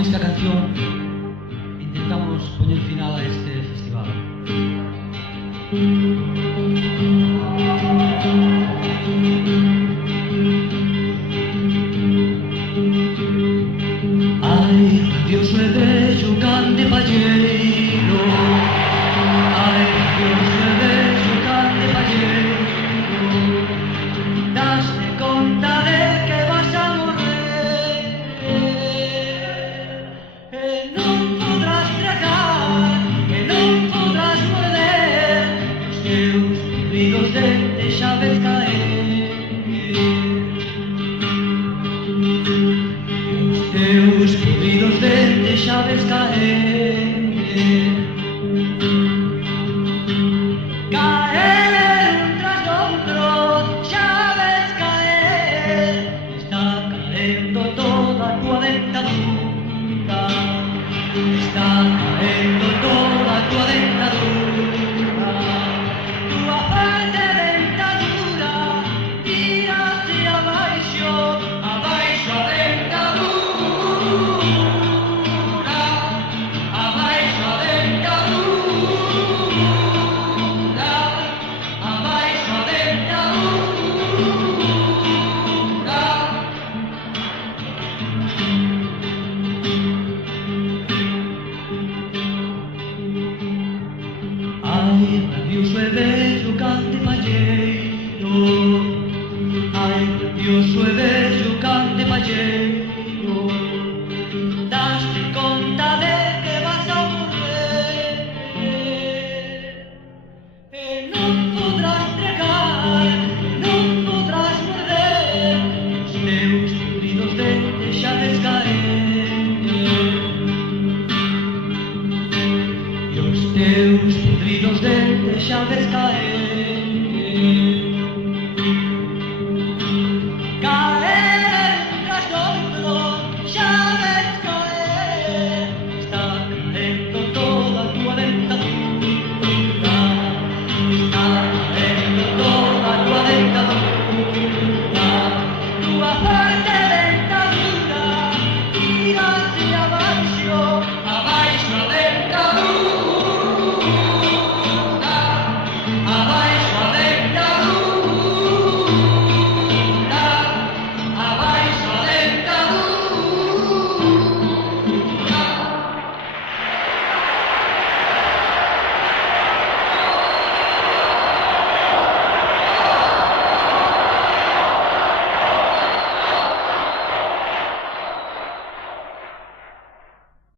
esta canción intentamos poñer final a este festival. Ai, Dios é bello cante palleiro. Ai, Dios é bello cante palleiro. Daste conta de que vas a morrer e non podrás tragar, e non podrás morder. Os teus podridos dentes xa ves caer. Teus podridos dentes xa ves caer. Caer un tras outro, xa ves caer. Está caendo toda a tua dentadura. Está caendo toda a tua dentadura. Tua parte dentadura, tírate abaixo, abaixo a dentadura. Ai, Dios é bello cante palleiro. Ai, Dios é bello cante palleiro. Daste conta de que vas a morrer e non podrás tragar, non podrás morder. Os teus podridos dentes xa ves caer. E os teus podridos dentes xa ves caer. Caer un tras outro, xa